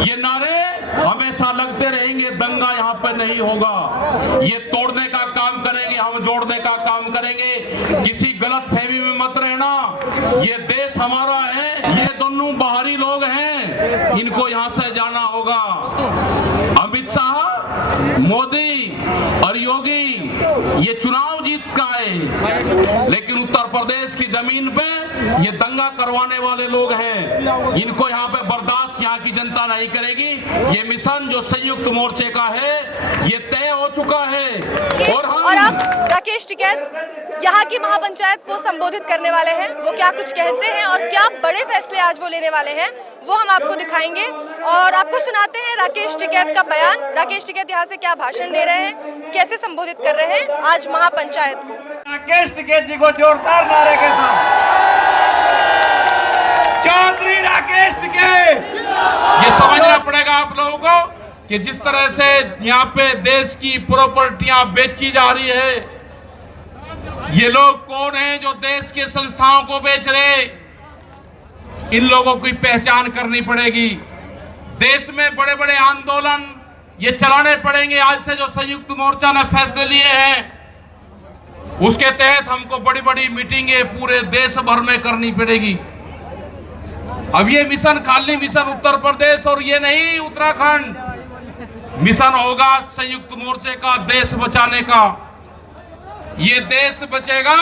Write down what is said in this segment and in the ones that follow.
ये नारे हमेशा लगते रहेंगे, दंगा यहाँ पे नहीं होगा। ये तोड़ने का काम करेंगे, हम जोड़ने का काम करेंगे। किसी गलत फहमी में मत रहना, ये देश हमारा है, ये दोनों बाहरी लोग हैं, इनको यहाँ से जाना होगा। अमित शाह, मोदी और योगी ये चुनाव जीत का है, लेकिन उत्तर प्रदेश की जमीन पे ये दंगा करवाने वाले लोग हैं, इनको यहाँ पे बर्दाश्त यहाँ की जनता नहीं करेगी। ये मिशन जो संयुक्त मोर्चे का है ये तय हो चुका है। और अब राकेश टिकैत यहाँ की महापंचायत को संबोधित करने वाले हैं, वो क्या कुछ कहते हैं और क्या बड़े फैसले आज वो लेने वाले हैं वो हम आपको दिखाएंगे और आपको सुनाते हैं राकेश टिकैत का बयान। राकेश टिकैत यहाँ से क्या भाषण दे रहे हैं, कैसे संबोधित कर रहे हैं आज महापंचायत को। राकेश टिकैत जी को जोरदार नारे के साथ चौधरी राकेश टिकैत। ये समझना पड़ेगा आप लोगों को कि जिस तरह से यहाँ पे देश की प्रॉपर्टियां बेची जा रही है, ये लोग कौन हैं जो देश के संस्थाओं को बेच रहे, इन लोगों की पहचान करनी पड़ेगी। देश में बड़े बड़े आंदोलन ये चलाने पड़ेंगे। आज से जो संयुक्त मोर्चा ने फैसले लिए हैं उसके तहत हमको बड़ी बड़ी मीटिंगें पूरे देश भर में करनी पड़ेगी। अब ये मिशन खाली मिशन उत्तर प्रदेश और ये नहीं उत्तराखंड, मिशन होगा संयुक्त मोर्चे का देश बचाने का। ये देश बचेगा,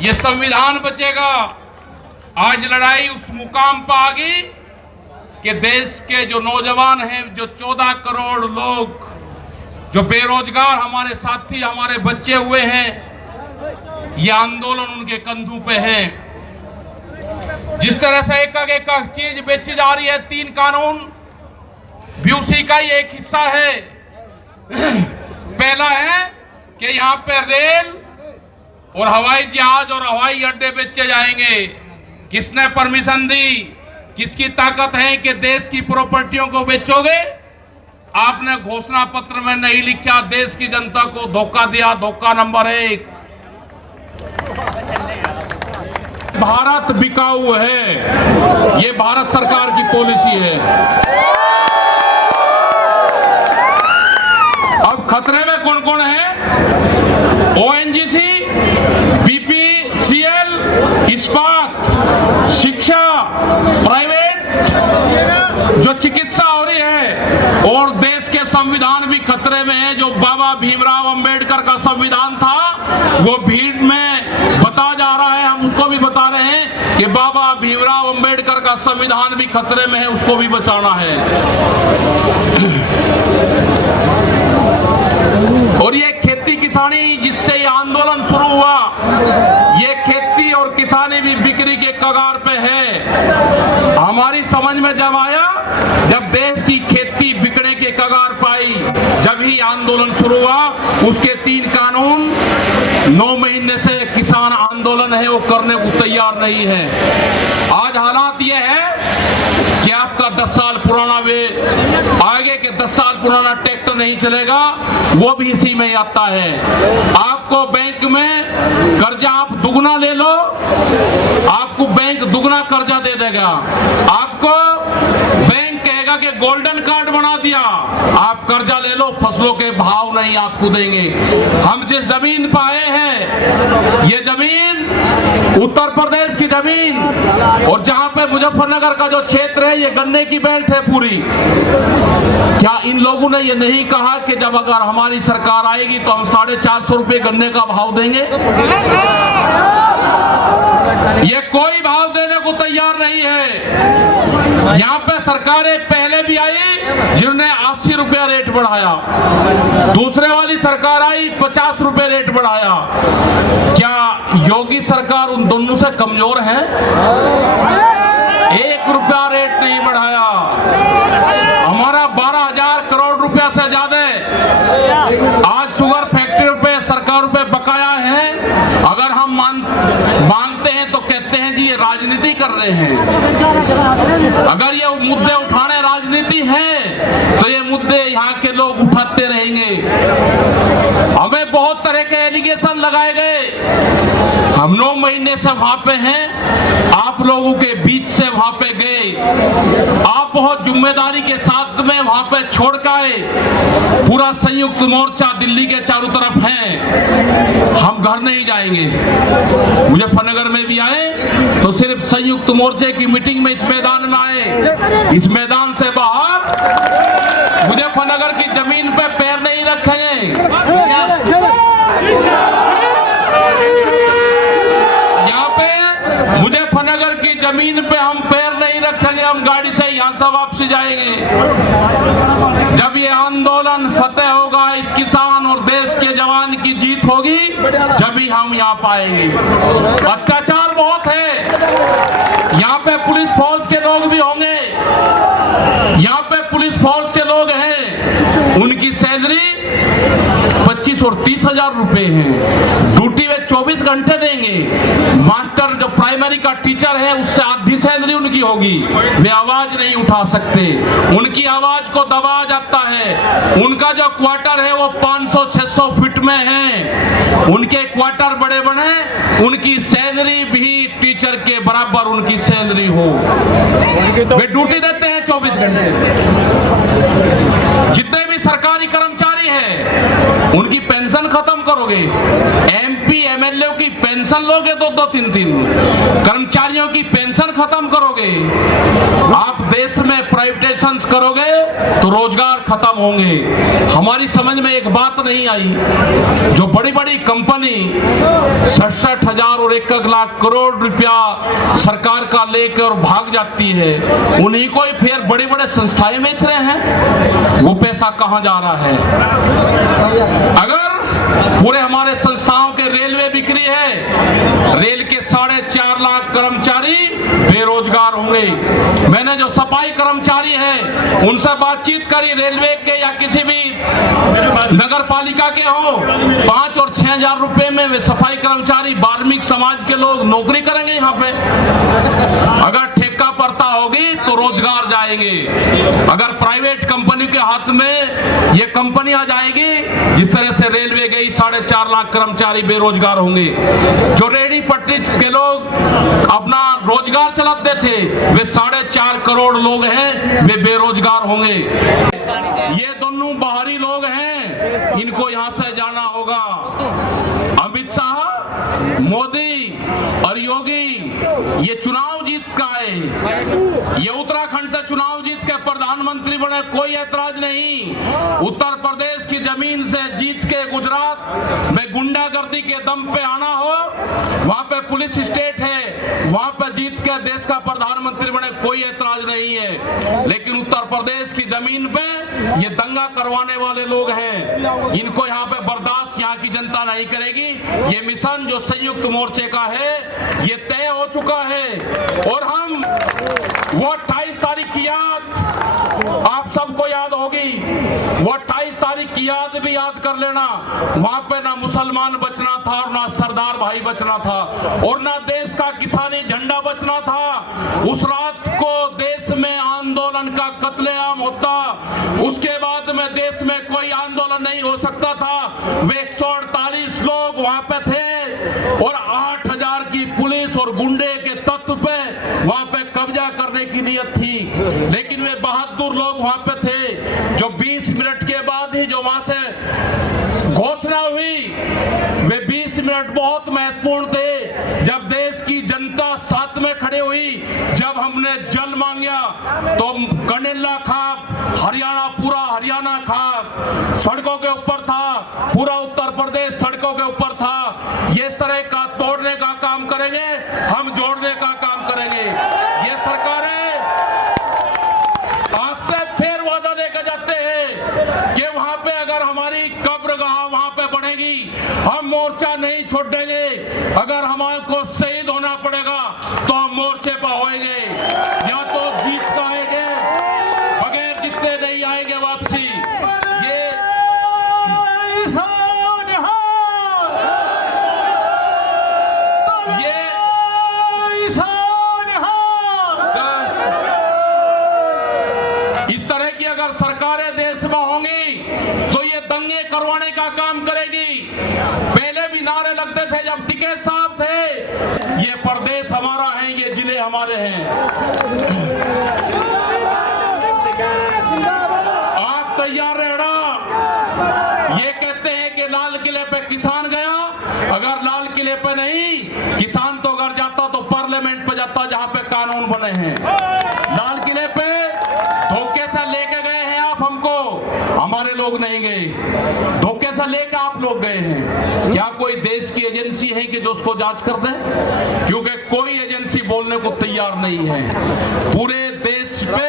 ये संविधान बचेगा। आज लड़ाई उस मुकाम पर आ गई कि देश के जो नौजवान हैं, जो 14 करोड़ लोग जो बेरोजगार हमारे साथी हमारे बच्चे हुए हैं, ये आंदोलन उनके कंधों पे है। जिस तरह से एक चीज बेची जा रही है, 3 कानून भी उसी का ही एक हिस्सा है। पहला है कि यहाँ पे रेल और हवाई जहाज और हवाई अड्डे बेचे जाएंगे। किसने परमिशन दी, किसकी ताकत है कि देश की प्रॉपर्टियों को बेचोगे? आपने घोषणा पत्र में नहीं लिखा, देश की जनता को धोखा दिया। धोखा नंबर 1। भारत बिकाऊ है, ये भारत सरकार की पॉलिसी है। अब खतरे में कौन कौन है? ओएनजीसी, बीपीसीएल, इस्पात, शिक्षा, प्राइवेट जो चिकित्सा हो रही है, और देश के संविधान भी खतरे में है। जो बाबा भीमराव अंबेडकर का संविधान था वो भीड़ में बता जा रहा है, हम उसको भी बता रहे हैं कि बाबा भीमराव अंबेडकर का संविधान भी खतरे में है, उसको भी बचाना है। और ये खेती किसानी जिससे ये आंदोलन शुरू हुआ, ये खेती और किसानी भी बिक्री के कगार पे है। हमारी समझ में जब आया, जब देश की खेती बिकने के कगार पाई, जब ही आंदोलन शुरू हुआ। उसके 3 कानून 9 महीने से किसान आंदोलन है वो करने को तैयार नहीं है। आज हालात ये है कि आपका 10 साल पुराना आगे के 10 साल पुराना ट्रैक्टर नहीं चलेगा, वो भी इसी में आता है। आपको बैंक में कर्जा आप दुगना ले लो, आपको बैंक दुगना कर्जा दे देगा। आपको बैंक कहेगा कि गोल्डन कार्ड बना दिया, आप कर्जा ले लो, फसलों के भाव नहीं आपको देंगे। हम जिस जमीन पर आए हैं, ये जमीन उत्तर प्रदेश की जमीन, और जहां पे मुजफ्फरनगर का जो क्षेत्र है ये गन्ने की बेल्ट है पूरी। क्या इन लोगों ने ये नहीं कहा कि जब अगर हमारी सरकार आएगी तो हम 450 रुपए गन्ने का भाव देंगे? ये कोई भाव देने को तैयार नहीं है। यहाँ पे सरकारें पहले भी आई जिन्होंने 80 रुपया रेट बढ़ाया, दूसरे वाली सरकार आई 50 रुपए रेट बढ़ाया। क्या योगी सरकार उन दोनों से कमजोर है? 1 रुपया रेट नहीं बढ़ाया। हमारा 12,000 करोड़ रुपया से ज्यादा आज शुगर फैक्ट्री पे सरकार पे बकाया है। अगर हम मांगते हैं तो कहते हैं जी ये राजनीति कर रहे हैं। अगर ये मुद्दे उठाने राजनीति है तो ये मुद्दे यहाँ के लोग उठाते रहेंगे। हमें बहुत तरह के एलिगेशन लगाए गए। हम 9 महीने से वहां पे हैं, आप लोगों के बीच से वहां पे गए, आप बहुत जिम्मेदारी के साथ में वहां पे छोड़ के आए। पूरा संयुक्त मोर्चा दिल्ली के चारों तरफ है, हम घर नहीं जाएंगे। मुजफ्फरनगर में भी आए तो सिर्फ संयुक्त मोर्चे की मीटिंग में इस मैदान में आए, इस मैदान से बाहर मुजफ्फरनगर की जमीन पे पैर नहीं रखेंगे। यहाँ पे मुजफ्फरनगर की जमीन पे हम पैर नहीं रखेंगे, हम गाड़ी से यहाँ से वापसी जाएंगे। जब ये आंदोलन फतेह होगा, इस किसान और देश के जवान की जीत होगी, जब ही हम यहाँ पाएंगे। अत्याचार बहुत है, यहाँ पे पुलिस फोर्स के लोग भी होंगे, यहाँ पे पुलिस फोर्स के लोग हैं, उनकी सैलरी 25 और 30 हजार रुपए है, ड्यूटी में 24 घंटे देंगे। मास्टर जो प्राइमरी का टीचर है उससे आधी सैलरी उनकी होगी, वे आवाज नहीं उठा सकते, उनकी आवाज को दबाया जाता है। उनका जो क्वार्टर है वो 500-600 फीट में है, उनके क्वार्टर बड़े बड़े, उनकी सैलरी भी टीचर के बराबर उनकी सैलरी हो, वे ड्यूटी देते हैं 24 घंटे। जितने भी सरकारी कर्मचारी हैं उनकी पेंशन खत्म करोगे, एमपी एमएलए की पेंशन लोगे तो 2-3 कर्मचारियों की पेंशन खत्म करोगे। आप देश में प्राइवेटाइजेशन करोगे तो रोजगार खत्म होंगे। हमारी समझ में एक बात नहीं आई, जो बड़ी बड़ी कंपनी 67,000 और 1 लाख करोड़ रुपया सरकार का लेकर और भाग जाती है, उन्हीं को ही फिर बड़ी बड़े संस्थाएं बेच रहे हैं, वो पैसा कहां जा रहा है? अगर पूरे हमारे संस्थाओं के रेलवे बिक्री है, रेल के 4.5 लाख कर्मचारी बेरोजगार होंगे। मैंने जो सफाई कर्मचारी है उनसे बातचीत करी, रेलवे के या किसी भी नगर पालिका के हो, 5 और 6 हजार रुपए में वे सफाई कर्मचारी वाल्मीकि समाज के लोग नौकरी करेंगे। यहाँ पे अगर ठेका पड़ता होगी तो रोजगार जाएंगे। अगर प्राइवेट कंपनी के हाथ में ये कंपनी आ जाएगी, जिस तरह से रेलवे गई, 4.5 लाख कर्मचारी बेरोजगार होंगे। जो रेडी पटरी के लोग अपना रोजगार चलाते थे, वे 4.5 करोड़ लोग हैं, वे बेरोजगार होंगे। ये दोनों बाहरी लोग हैं, इनको यहां से जाना होगा। अमित शाह, मोदी और योगी ये चुनाव जीत का है, ये उत्तराखंड से चुनाव जीत के प्रधानमंत्री बने, कोई ऐतराज नहीं। उत्तर प्रदेश की जमीन से जीत के गुजरात में गुंडागर्दी के दम पे आना हो, वहां पे पुलिस स्टेट है, वहां पे जीत के देश का प्रधानमंत्री बने, कोई ऐतराज नहीं है। लेकिन उत्तर प्रदेश की जमीन पे ये दंगा करवाने वाले लोग हैं, इनको यहाँ पे बर्दाश्त यहाँ की जनता नहीं करेगी। ये मिशन जो संयुक्त मोर्चे का है ये तय हो चुका है, और हम वो 28 तारीख की याद आप सबको याद होगी, वो 28 तारीख की याद भी याद कर लेना। वहां पे ना मुसलमान बचना था और ना सरदार भाई बचना था, और ना देश का किसानी झंडा बचना था। उस रात को देश में आंदोलन का कत्लेआम होता, उसके बाद में देश में कोई आंदोलन नहीं हो सकता था। वे 148 लोग वहां पे थे और 8,000 की पुलिस और गुंडे के तत्व पे वहां पे कब्जा करने की नीयत थी, लेकिन वे बहादुर लोग वहां पे थे, जो 20 मिनट के बाद ही जो वहां से घोषणा हुई, वे 20 मिनट बहुत महत्वपूर्ण थे। जब देश की जनता साथ में खड़े हुई, जब हमने जल मांगा तो कनेला खाप, हरियाणा, पूरा हरियाणा खाप सड़कों के ऊपर था, पूरा उत्तर प्रदेश सड़कों के ऊपर था। ये इस तरह का तोड़ने का काम करेंगे, हम जोड़ने का काम करेंगे। ये सरकारें आपसे फिर वादा देकर जाते हैं कि वहां पे अगर हमारी कब्रगाह वहां पे बनेगी, हम मोर्चा नहीं छोड़ देंगे। अगर हमारे को शहीद होना पड़ेगा तो हम मोर्चे पर होएंगे, या तो जीत का आएंगे, बगैर जितने नहीं आएंगे वापसी। इस तरह की अगर सरकारें देश में होंगी तो ये दंगे करवाने का काम करेगी। पहले भी नारे लगते थे जब टिकैत साहब थे, हमारा है, ये जिले हमारे हैं। आप तैयार रहना। ये कहते हैं कि लाल किले पे किसान गया, अगर लाल किले पे नहीं, किसान तो अगर जाता तो पार्लियामेंट पे जाता जहां पे कानून बने हैं। लाल किले पे धोखे से लेके गए हैं आप हमको, हमारे लोग नहीं गए, धोखे से लेकर आप लोग गए हैं। क्या कोई देश की एजेंसी है कि जो उसको जांच कर दे? क्योंकि कोई एजेंसी बोलने को तैयार नहीं है। पूरे देश पे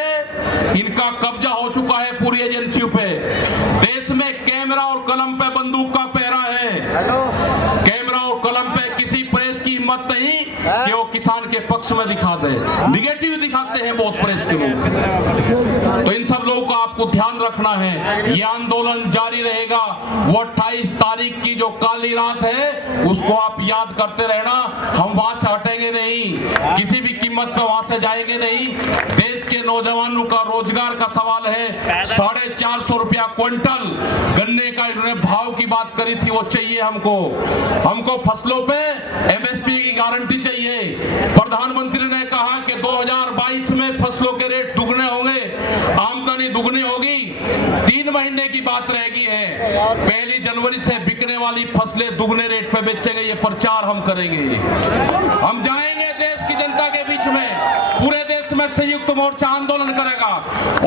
इनका कब्जा हो चुका है, पूरी एजेंसियों पे। देश में कैमरा और कलम पे बंदूक का पहरा है। कैमरा और कलम पे किसी प्रेस की हिम्मत नहीं कि वो किसान के पक्ष में दिखा दे, निगेटिव दिखाते हैं बहुत प्रेस के लोग। तो इन सब लोगों का आपको ध्यान रखना है। ये आंदोलन जारी रहेगा। वो 28 तारीख की जो काली रात है उसको आप याद करते रहना। हम वहां से हटेंगे नहीं, किसी भी कीमत पे वहां से जाएंगे नहीं। देश के नौजवानों का रोजगार का सवाल है। 450 रुपया क्विंटल गन्ने का इन्होंने भाव की बात करी थी, वो चाहिए हमको फसलों पे एमएसपी की गारंटी चाहिए। प्रधानमंत्री ने कहा कि 2022 में फसलों के रेट दुगने होंगे, आमदनी दुगनी होगी। 3 महीने की बात रह गई है। 1 जनवरी से बिकने वाली फसलें दुगने रेट पे बेचेंगे। ये प्रचार हम करेंगे, हम जाएंगे देश की जनता के बीच में, पूरे देश में संयुक्त मोर्चा आंदोलन करेगा।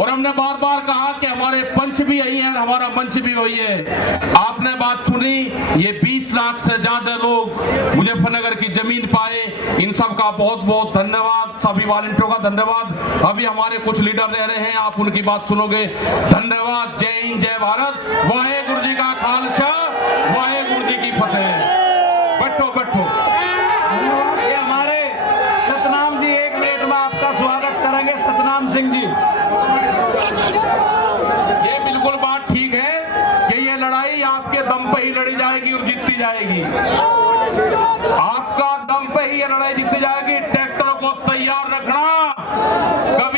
और हमने बार बार कहा कि हमारे पंच भी यही है, हमारा मंच भी वही है। आपने बात सुनी, ये 20 लाख से ज्यादा लोग मुजफ्फरनगर की जमीन पाए। इन सब का बहुत बहुत धन्यवाद, सभी वॉलंटियरों का धन्यवाद। अभी हमारे कुछ लीडर रह रहे हैं, आप उनकी बात सुनोगे। धन्यवाद। जय हिंद, जय भारत। वाहेगुरु जी का खालसा, वाहेगुरु जी की फतेह। बैठो बैठो। ये हमारे सतनाम जी 1 मिनट में आपका स्वागत करेंगे। सतनाम सिंह जी। ये बिल्कुल बात ठीक है कि ये लड़ाई आपके दम पे ही लड़ी जाएगी और जीती जाएगी। आपका दम पे ही ये लड़ाई जीती जाएगी। ट्रैक्टर को तैयार रखना, कभी